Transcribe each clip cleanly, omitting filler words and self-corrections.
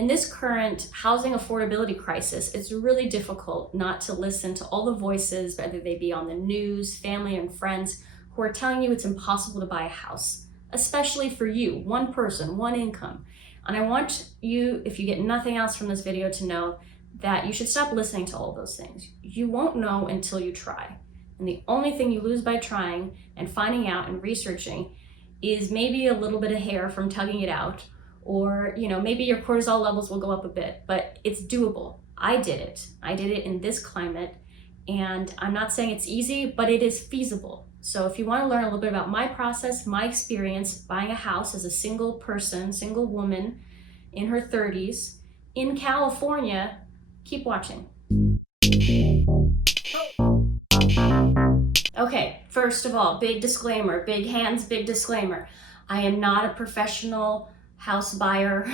In this current housing affordability crisis, it's really difficult not to listen to all the voices, whether they be on the news, family and friends, who are telling you it's impossible to buy a house, especially for you, one person, one income. And I want you, if you get nothing else from this video, to know that you should stop listening to all those things. You won't know until you try. And the only thing you lose by trying and finding out and researching is maybe a little bit of hair from tugging it out, or maybe your cortisol levels will go up a bit, but it's doable. I did it in this climate, and I'm not saying it's easy, but it is feasible. So if you want to learn a little bit about my process, my experience buying a house as a single person, single woman in her 30s in California, keep watching. Okay, first of all, big disclaimer, big hands, big disclaimer. I am not a professional house buyer.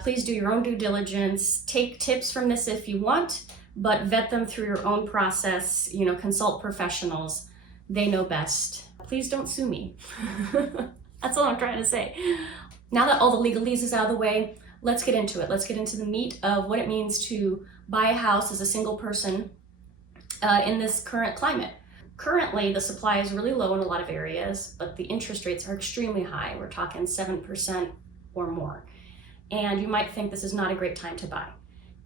Please do your own due diligence. Take tips from this if you want, but vet them through your own process. Consult professionals. They know best. Please don't sue me. That's all I'm trying to say. Now that all the legalese is out of the way, let's get into it. Let's get into the meat of what it means to buy a house as a single person in this current climate. Currently, the supply is really low in a lot of areas, but the interest rates are extremely high. We're talking 7% or more. And you might think this is not a great time to buy.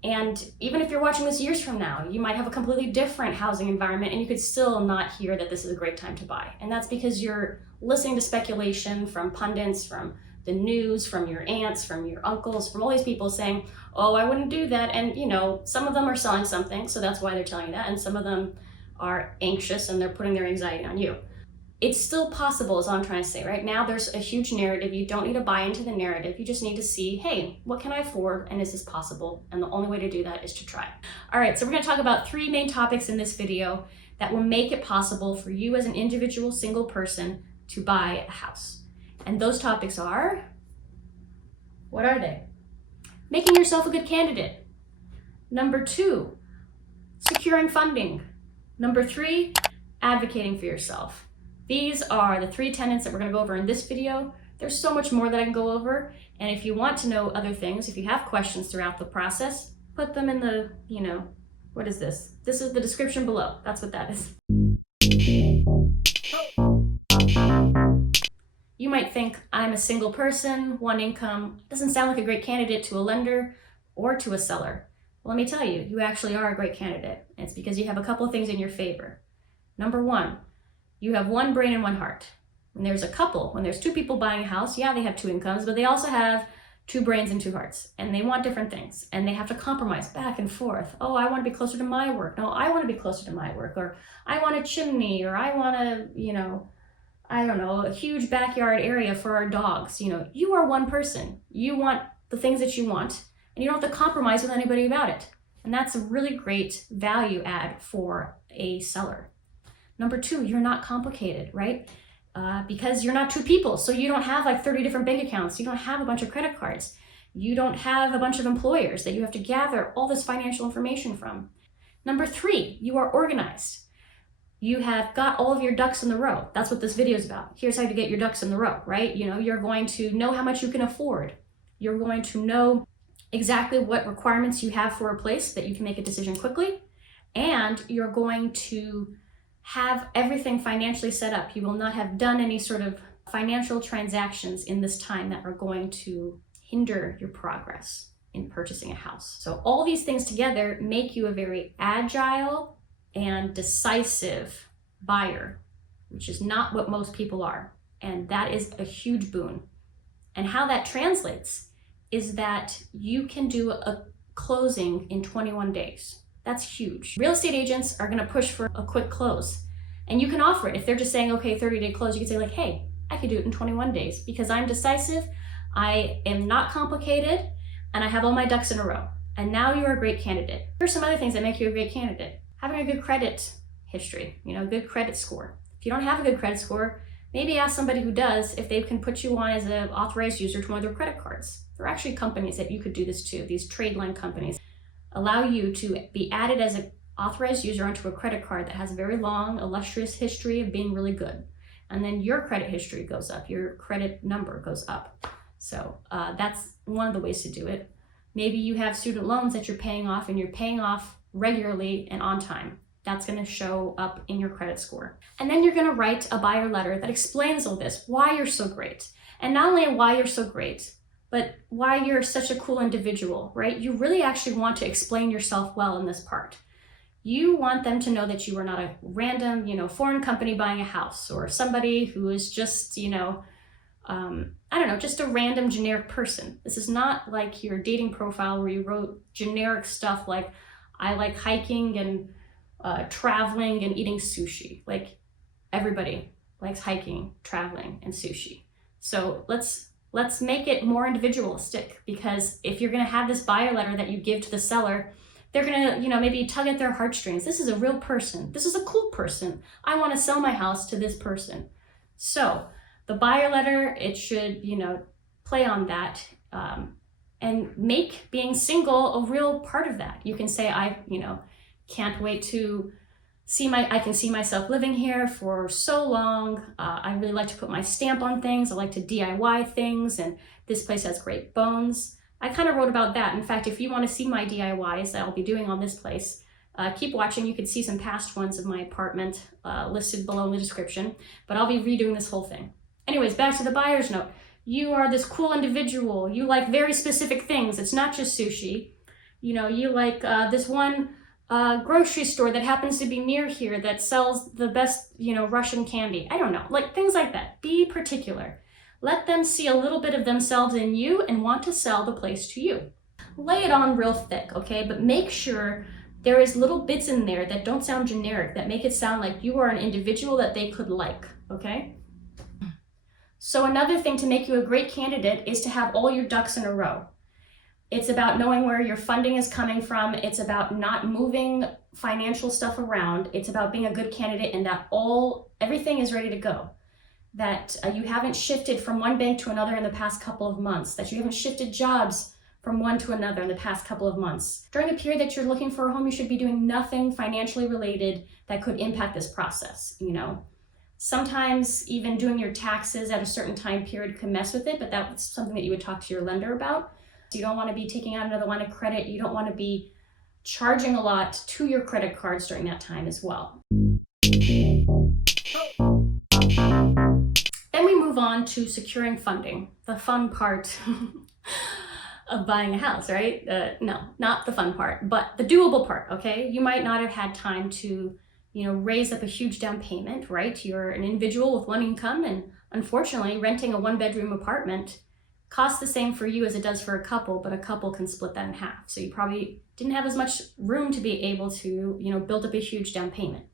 And even if you're watching this years from now, you might have a completely different housing environment and you could still not hear that this is a great time to buy. And that's because you're listening to speculation from pundits, from the news, from your aunts, from your uncles, from all these people saying, oh, I wouldn't do that. And some of them are selling something, so that's why they're telling you that. And some of them are anxious and they're putting their anxiety on you. It's still possible, is all I'm trying to say. Right now, there's a huge narrative. You don't need to buy into the narrative. You just need to see, hey, what can I afford? And is this possible? And the only way to do that is to try. All right, so we're gonna talk about 3 main topics in this video that will make it possible for you as an individual single person to buy a house. And those topics are, what are they? Making yourself a good candidate. Number 2, securing funding. Number 3, advocating for yourself. These are the 3 tenets that we're going to go over in this video. There's so much more that I can go over. And if you want to know other things, if you have questions throughout the process, put them in the, what is this? This is the description below. That's what that is. You might think I'm a single person, one income. Doesn't sound like a great candidate to a lender or to a seller. Well, let me tell you, you actually are a great candidate. It's because you have a couple of things in your favor. Number 1, you have one brain and one heart. When there's a couple, when there's 2 people buying a house, yeah, they have 2 incomes, but they also have 2 brains and 2 hearts, and they want different things, and they have to compromise back and forth. Oh, I want to be closer to my work. No, I want to be closer to my work. Or I want a chimney, or I want I don't know, a huge backyard area for our dogs. You are one person. You want the things that you want, and you don't have to compromise with anybody about it. And that's a really great value add for a seller. Number 2, you're not complicated, right? Because you're not 2 people. So you don't have like 30 different bank accounts. You don't have a bunch of credit cards. You don't have a bunch of employers that you have to gather all this financial information from. Number 3, you are organized. You have got all of your ducks in the row. That's what this video is about. Here's how to get your ducks in the row, right? You're going to know how much you can afford. You're going to know exactly what requirements you have for a place that you can make a decision quickly. And you're going to have everything financially set up. You will not have done any sort of financial transactions in this time that are going to hinder your progress in purchasing a house. So all these things together make you a very agile and decisive buyer, which is not what most people are. And that is a huge boon. And how that translates is that you can do a closing in 21 days. That's huge. Real estate agents are gonna push for a quick close. And you can offer it. If they're just saying, okay, 30-day close, you can say like, hey, I could do it in 21 days because I'm decisive, I am not complicated, and I have all my ducks in a row. And now you're a great candidate. Here's some other things that make you a great candidate. Having a good credit history, good credit score. If you don't have a good credit score, maybe ask somebody who does if they can put you on as an authorized user to one of their credit cards. There are actually companies that you could do this to. These trade line companies allow you to be added as an authorized user onto a credit card that has a very long, illustrious history of being really good. And then your credit history goes up, your credit number goes up. So that's one of the ways to do it. Maybe you have student loans that you're paying off and you're paying off regularly and on time. That's going to show up in your credit score. And then you're going to write a buyer letter that explains all this, why you're so great. And not only why you're so great, but why you're such a cool individual, right? You really actually want to explain yourself well in this part. You want them to know that you are not a random, foreign company buying a house, or somebody who is just, just a random generic person. This is not like your dating profile where you wrote generic stuff like, I like hiking and traveling and eating sushi. Like, everybody likes hiking, traveling, and sushi. So let's make it more individualistic, because if you're gonna have this buyer letter that you give to the seller, they're gonna, maybe tug at their heartstrings. This is a real person. This is a cool person. I wanna sell my house to this person. So the buyer letter, it should, play on that, and make being single a real part of that. You can say, I can't wait to I can see myself living here for so long. I really like to put my stamp on things. I like to DIY things, and this place has great bones. I kind of wrote about that. In fact, if you want to see my DIYs that I'll be doing on this place, keep watching. You can see some past ones of my apartment listed below in the description, but I'll be redoing this whole thing. Anyways, back to the buyer's note. You are this cool individual. You like very specific things. It's not just sushi. You like this one grocery store that happens to be near here that sells the best, Russian candy. I don't know, like things like that. Be particular. Let them see a little bit of themselves in you and want to sell the place to you. Lay it on real thick, okay? But make sure there is little bits in there that don't sound generic, that make it sound like you are an individual that they could like, okay? So another thing to make you a great candidate is to have all your ducks in a row. It's about knowing where your funding is coming from. It's about not moving financial stuff around. It's about being a good candidate and that everything is ready to go. That you haven't shifted from one bank to another in the past couple of months. That you haven't shifted jobs from one to another in the past couple of months. During the period that you're looking for a home, you should be doing nothing financially related that could impact this process, Sometimes even doing your taxes at a certain time period can mess with it, but that's something that you would talk to your lender about. You don't want to be taking out another line of credit. You don't want to be charging a lot to your credit cards during that time as well. Then we move on to securing funding, the fun part of buying a house, right? No, not the fun part, but the doable part, okay? You might not have had time to, raise up a huge down payment, right? You're an individual with one income, and unfortunately, renting a one-bedroom apartment costs the same for you as it does for a couple, but a couple can split that in half. So you probably didn't have as much room to be able to, build up a huge down payment.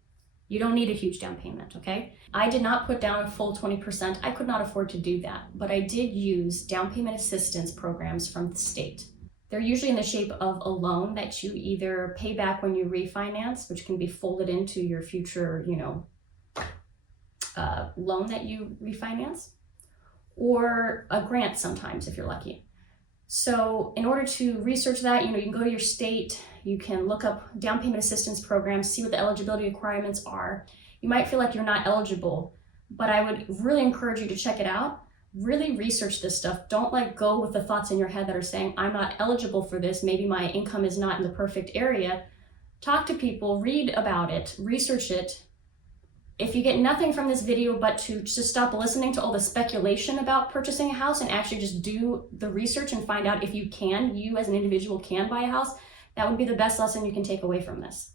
You don't need a huge down payment, okay? I did not put down a full 20%. I could not afford to do that, but I did use down payment assistance programs from the state. They're usually in the shape of a loan that you either pay back when you refinance, which can be folded into your future, loan that you refinance, or a grant sometimes if you're lucky. So in order to research that, you can go to your state, you can look up down payment assistance programs, see what the eligibility requirements are. You might feel like you're not eligible, but I would really encourage you to check it out. Really research this stuff. Don't go with the thoughts in your head that are saying, I'm not eligible for this. Maybe my income is not in the perfect area. Talk to people, read about it, research it. If you get nothing from this video but to just stop listening to all the speculation about purchasing a house and actually just do the research and find out if you as an individual can buy a house, that would be the best lesson you can take away from this.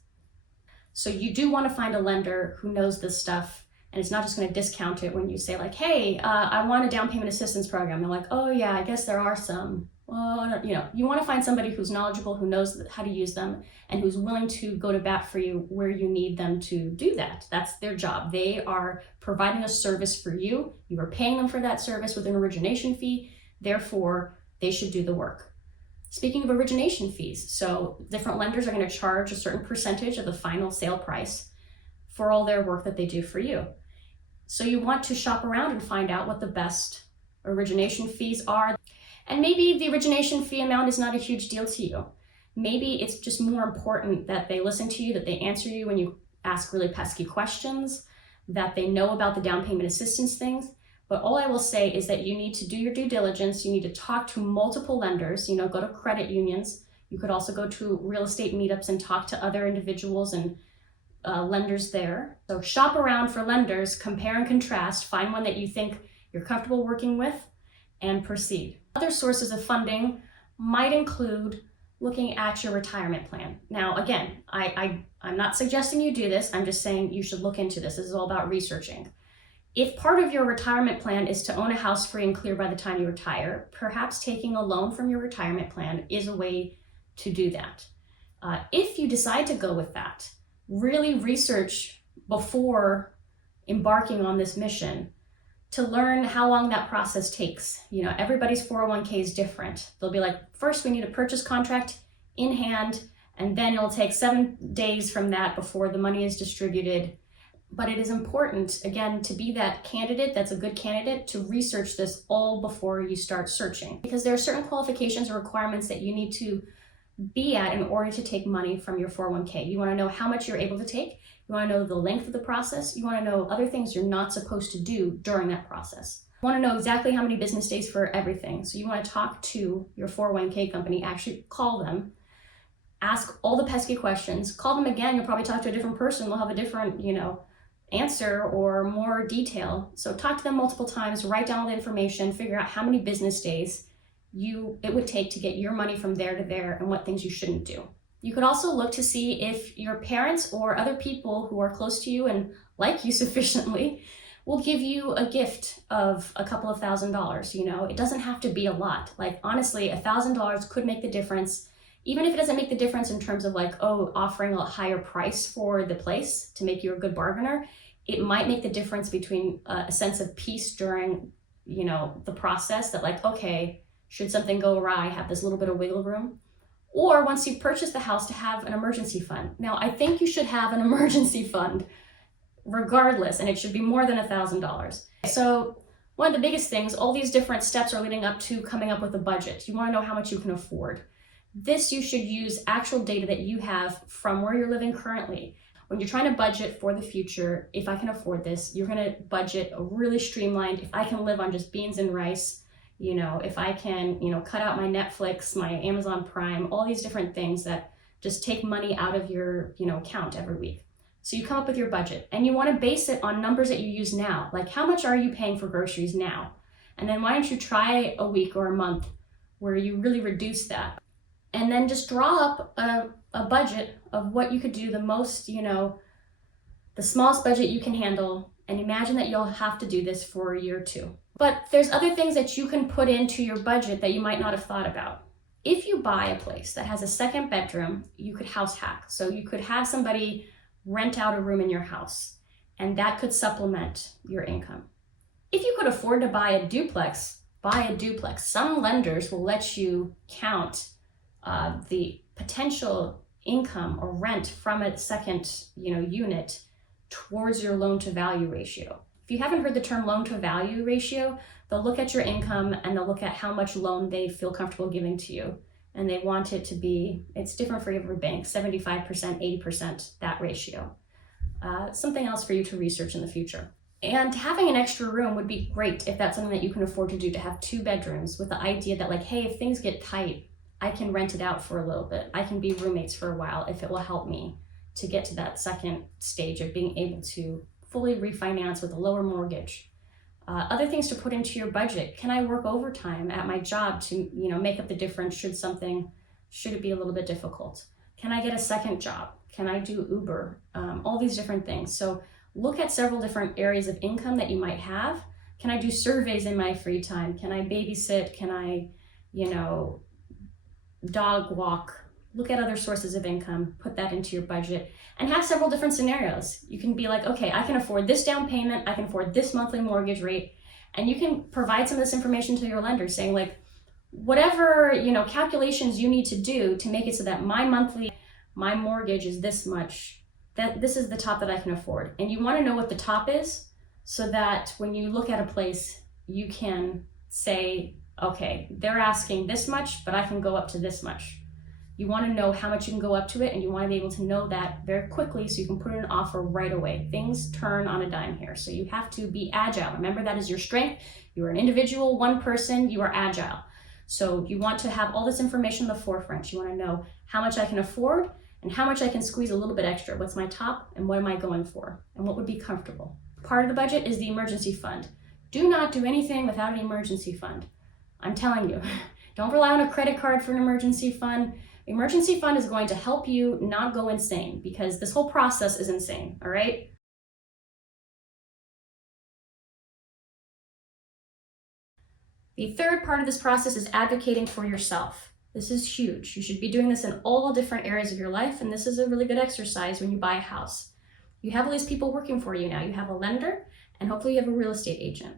So you do want to find a lender who knows this stuff, and it's not just going to discount it when you say hey, I want a down payment assistance program. They're like, oh yeah, I guess there are some. Well, you want to find somebody who's knowledgeable, who knows how to use them, and who's willing to go to bat for you where you need them to do that. That's their job. They are providing a service for you. You are paying them for that service with an origination fee. Therefore, they should do the work. Speaking of origination fees, so different lenders are going to charge a certain percentage of the final sale price for all their work that they do for you. So you want to shop around and find out what the best origination fees are. And maybe the origination fee amount is not a huge deal to you. Maybe it's just more important that they listen to you, that they answer you when you ask really pesky questions, that they know about the down payment assistance things. But all I will say is that you need to do your due diligence. You need to talk to multiple lenders, go to credit unions. You could also go to real estate meetups and talk to other individuals and lenders there. So shop around for lenders, compare and contrast, find one that you think you're comfortable working with, and proceed. Other sources of funding might include looking at your retirement plan. Now, again, I'm not suggesting you do this. I'm just saying you should look into this. This is all about researching. If part of your retirement plan is to own a house free and clear by the time you retire, perhaps taking a loan from your retirement plan is a way to do that. If you decide to go with that, really research before embarking on this mission to learn how long that process takes. Everybody's 401k is different. They'll be like, first we need a purchase contract in hand, and then it'll take 7 days from that before the money is distributed. But it is important, again, to be that candidate that's a good candidate, to research this all before you start searching. Because there are certain qualifications or requirements that you need to be at in order to take money from your 401k. You want to know how much you're able to take. You want to know the length of the process. You want to know other things you're not supposed to do during that process. You want to know exactly how many business days for everything. So you want to talk to your 401k company, actually call them, ask all the pesky questions, call them again. You'll probably talk to a different person. They'll have a different, answer or more detail. So talk to them multiple times, write down all the information, figure out how many business days it would take to get your money from there to there and what things you shouldn't do. You could also look to see if your parents or other people who are close to you and like you sufficiently will give you a gift of a couple of $1,000s. It doesn't have to be a lot. Like, honestly, $1,000 could make the difference, even if it doesn't make the difference in terms of offering a higher price for the place to make you a good bargainer. It might make the difference between a sense of peace during, the process that okay, should something go awry, I have this little bit of wiggle room. Or once you've purchased the house, to have an emergency fund. Now, I think you should have an emergency fund regardless, and it should be more than $1,000. So one of the biggest things, all these different steps are leading up to coming up with a budget. You want to know how much you can afford. This, you should use actual data that you have from where you're living currently. When you're trying to budget for the future, if I can afford this, you're going to budget a really streamlined, if I can live on just beans and rice, if I can, cut out my Netflix, my Amazon Prime, all these different things that just take money out of your, account every week. So you come up with your budget, and you want to base it on numbers that you use now. Like, how much are you paying for groceries now? And then why don't you try a week or a month where you really reduce that? And then just draw up a budget of what you could do the most, the smallest budget you can handle, and imagine that you'll have to do this for a year or two. But there's other things that you can put into your budget that you might not have thought about. If you buy a place that has a second bedroom, you could house hack. So you could have somebody rent out a room in your house, and that could supplement your income. If you could afford to buy a duplex, buy a duplex. Some lenders will let you count the potential income or rent from a second, unit towards your loan to value ratio. If you haven't heard the term loan to value ratio, they'll look at your income and they'll look at how much loan they feel comfortable giving to you. And they want it to be, it's different for every bank, 75%, 80%, that ratio. Something else for you to research in the future. And having an extra room would be great if that's something that you can afford to do, to have 2 bedrooms with the idea that hey, if things get tight, I can rent it out for a little bit. I can be roommates for a while if it will help me to get to that second stage of being able to fully refinance with a lower mortgage. Other things to put into your budget. Can I work overtime at my job to make up the difference should it be a little bit difficult? Can I get a second job? Can I do Uber? All these different things. So look at several different areas of income that you might have. Can I do surveys in my free time? Can I babysit? Can I, dog walk? Look at other sources of income, put that into your budget, and have several different scenarios. You can be like, okay, I can afford this down payment, I can afford this monthly mortgage rate, and you can provide some of this information to your lender saying whatever, calculations you need to do to make it so that my mortgage is this much, that this is the top that I can afford. And you want to know what the top is so that when you look at a place, you can say, okay, they're asking this much, but I can go up to this much. You want to know how much you can go up to it, and you want to be able to know that very quickly so you can put in an offer right away. Things turn on a dime here, so you have to be agile. Remember, that is your strength. You are an individual, one person, you are agile. So you want to have all this information in the forefront. You want to know how much I can afford and how much I can squeeze a little bit extra. What's my top and what am I going for? And what would be comfortable? Part of the budget is the emergency fund. Do not do anything without an emergency fund. I'm telling you, don't rely on a credit card for an emergency fund. Emergency fund is going to help you not go insane, because this whole process is insane, all right? The third part of this process is advocating for yourself. This is huge. You should be doing this in all different areas of your life, and this is a really good exercise when you buy a house. You have all these people working for you now. You have a lender, and hopefully you have a real estate agent.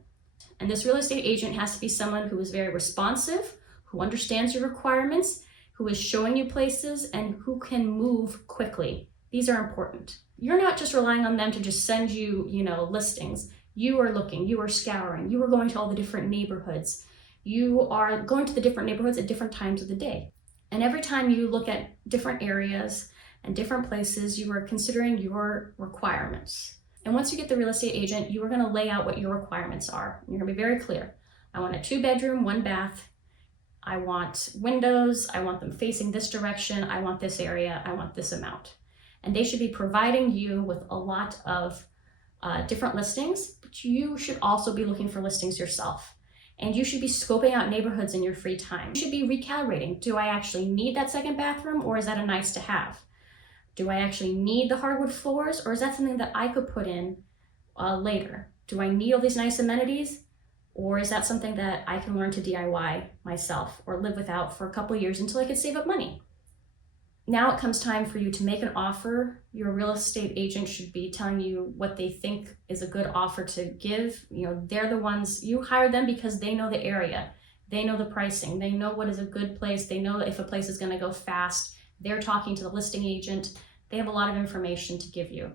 And this real estate agent has to be someone who is very responsive, who understands your requirements, who is showing you places, and who can move quickly. These are important. You're not just relying on them to just send you, listings. You are looking, you are scouring, you are going to all the different neighborhoods. You are going to the different neighborhoods at different times of the day. And every time you look at different areas and different places, you are considering your requirements. And once you get the real estate agent, you are going to lay out what your requirements are. You're going to be very clear. I want a 2-bedroom, 1 bath. I want windows. I want them facing this direction. I want this area. I want this amount. And they should be providing you with a lot of different listings, but you should also be looking for listings yourself. And you should be scoping out neighborhoods in your free time. You should be recalibrating. Do I actually need that 2nd bathroom, or is that a nice to have? Do I actually need the hardwood floors, or is that something that I could put in later? Do I need all these nice amenities, or is that something that I can learn to DIY myself or live without for a couple of years until I could save up money? Now it comes time for you to make an offer. Your real estate agent should be telling you what they think is a good offer to give. They're the ones, you hire them because they know the area. They know the pricing. They know what is a good place. They know if a place is going to go fast. They're talking to the listing agent. They have a lot of information to give you.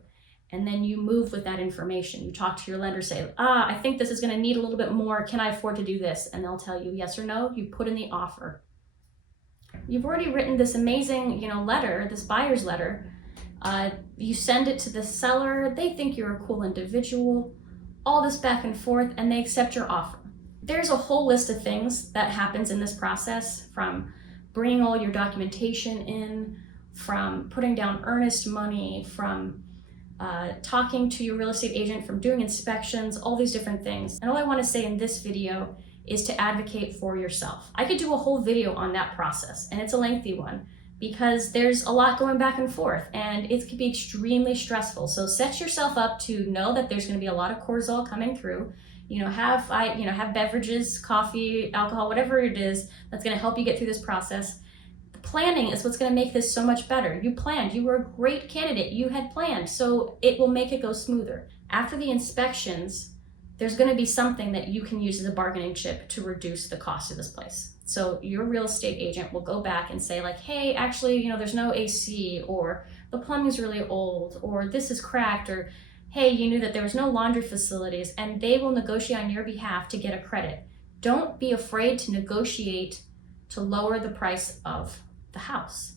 And then you move with that information. You talk to your lender, say, I think this is going to need a little bit more. Can I afford to do this? And they'll tell you yes or no. You put in the offer. You've already written this amazing, letter, this buyer's letter. You send it to the seller. They think you're a cool individual. All this back and forth, and they accept your offer. There's a whole list of things that happens in this process, from bringing all your documentation in, from putting down earnest money, from talking to your real estate agent, from doing inspections, all these different things. And all I want to say in this video is to advocate for yourself. I could do a whole video on that process, and it's a lengthy one because there's a lot going back and forth, and it can be extremely stressful. So set yourself up to know that there's going to be a lot of cortisol coming through. Have beverages, coffee, alcohol, whatever it is that's going to help you get through this process. The planning is what's going to make this so much better. You planned. You were a great candidate. You had planned, so it will make it go smoother. After the inspections, there's going to be something that you can use as a bargaining chip to reduce the cost of this place. So your real estate agent will go back and say like, hey, actually, there's no AC, or the plumbing's really old, or this is cracked, or hey, you knew that there was no laundry facilities, and they will negotiate on your behalf to get a credit. Don't be afraid to negotiate to lower the price of the house.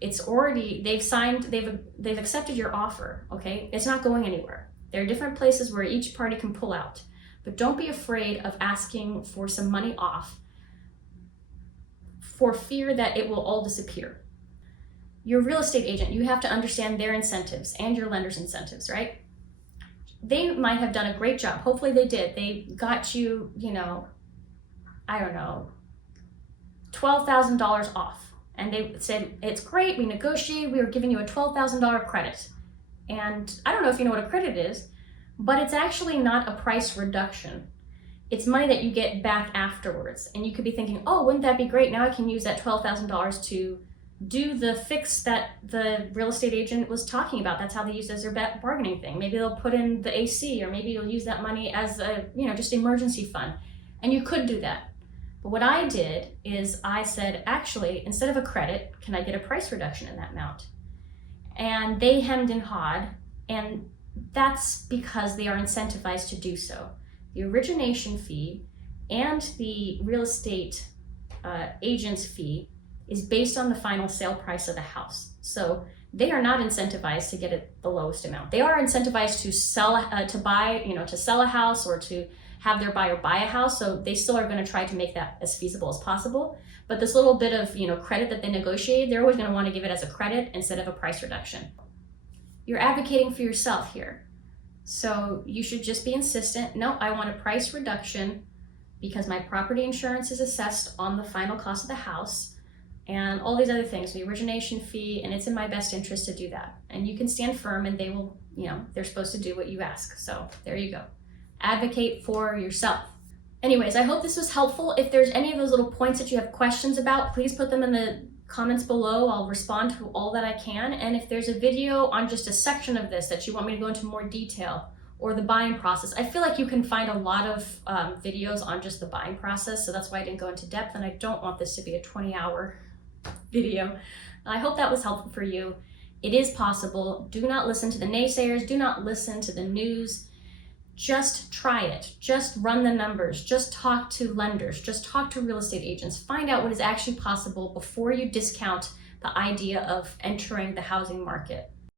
It's already, they've accepted your offer, okay? It's not going anywhere. There are different places where each party can pull out, but don't be afraid of asking for some money off for fear that it will all disappear. Your real estate agent, you have to understand their incentives and your lender's incentives, right? They might have done a great job. Hopefully they did. They got you, $12,000 off. And they said, it's great, we negotiated, we were giving you a $12,000 credit. And I don't know if you know what a credit is, but it's actually not a price reduction. It's money that you get back afterwards. And you could be thinking, oh, wouldn't that be great? Now I can use that $12,000 to do the fix that the real estate agent was talking about. That's how they use it as their bargaining thing. Maybe they'll put in the AC, or maybe you'll use that money as a, just emergency fund. And you could do that. But what I did is I said, actually, instead of a credit, can I get a price reduction in that amount? And they hemmed and hawed, and that's because they are incentivized to do so. The origination fee and the real estate agent's fee is based on the final sale price of the house. So they are not incentivized to get it the lowest amount. They are incentivized to sell, to sell a house or to have their buyer buy a house. So they still are going to try to make that as feasible as possible. But this little bit of, credit that they negotiated, they're always going to want to give it as a credit instead of a price reduction. You're advocating for yourself here. So you should just be insistent. No, I want a price reduction because my property insurance is assessed on the final cost of the house and all these other things, the origination fee, and it's in my best interest to do that. And you can stand firm and they will, they're supposed to do what you ask. So there you go. Advocate for yourself. Anyways, I hope this was helpful. If there's any of those little points that you have questions about, please put them in the comments below. I'll respond to all that I can. And if there's a video on just a section of this that you want me to go into more detail, or the buying process, I feel like you can find a lot of videos on just the buying process. So that's why I didn't go into depth, and I don't want this to be a 20-hour video. I hope that was helpful for you. It is possible. Do not listen to the naysayers. Do not listen to the news. Just try it. Just run the numbers. Just talk to lenders. Just talk to real estate agents. Find out what is actually possible before you discount the idea of entering the housing market.